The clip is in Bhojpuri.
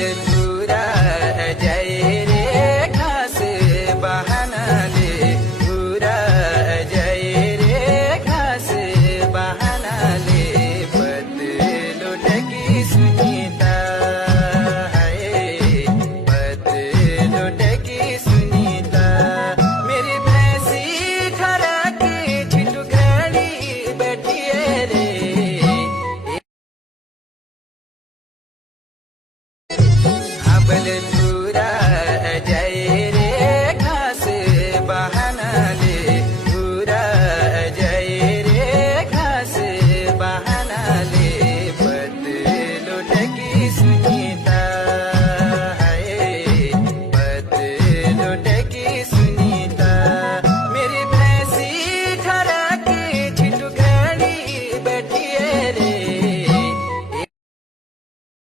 पूरा जय रे घास बहानाले पूरा जय रे घास बहानाले बदलो टकी सुनीता है बदलो टकी सुनीता मेरी भैंसी खरा के छिटू घड़ी बैठिए रे पूरा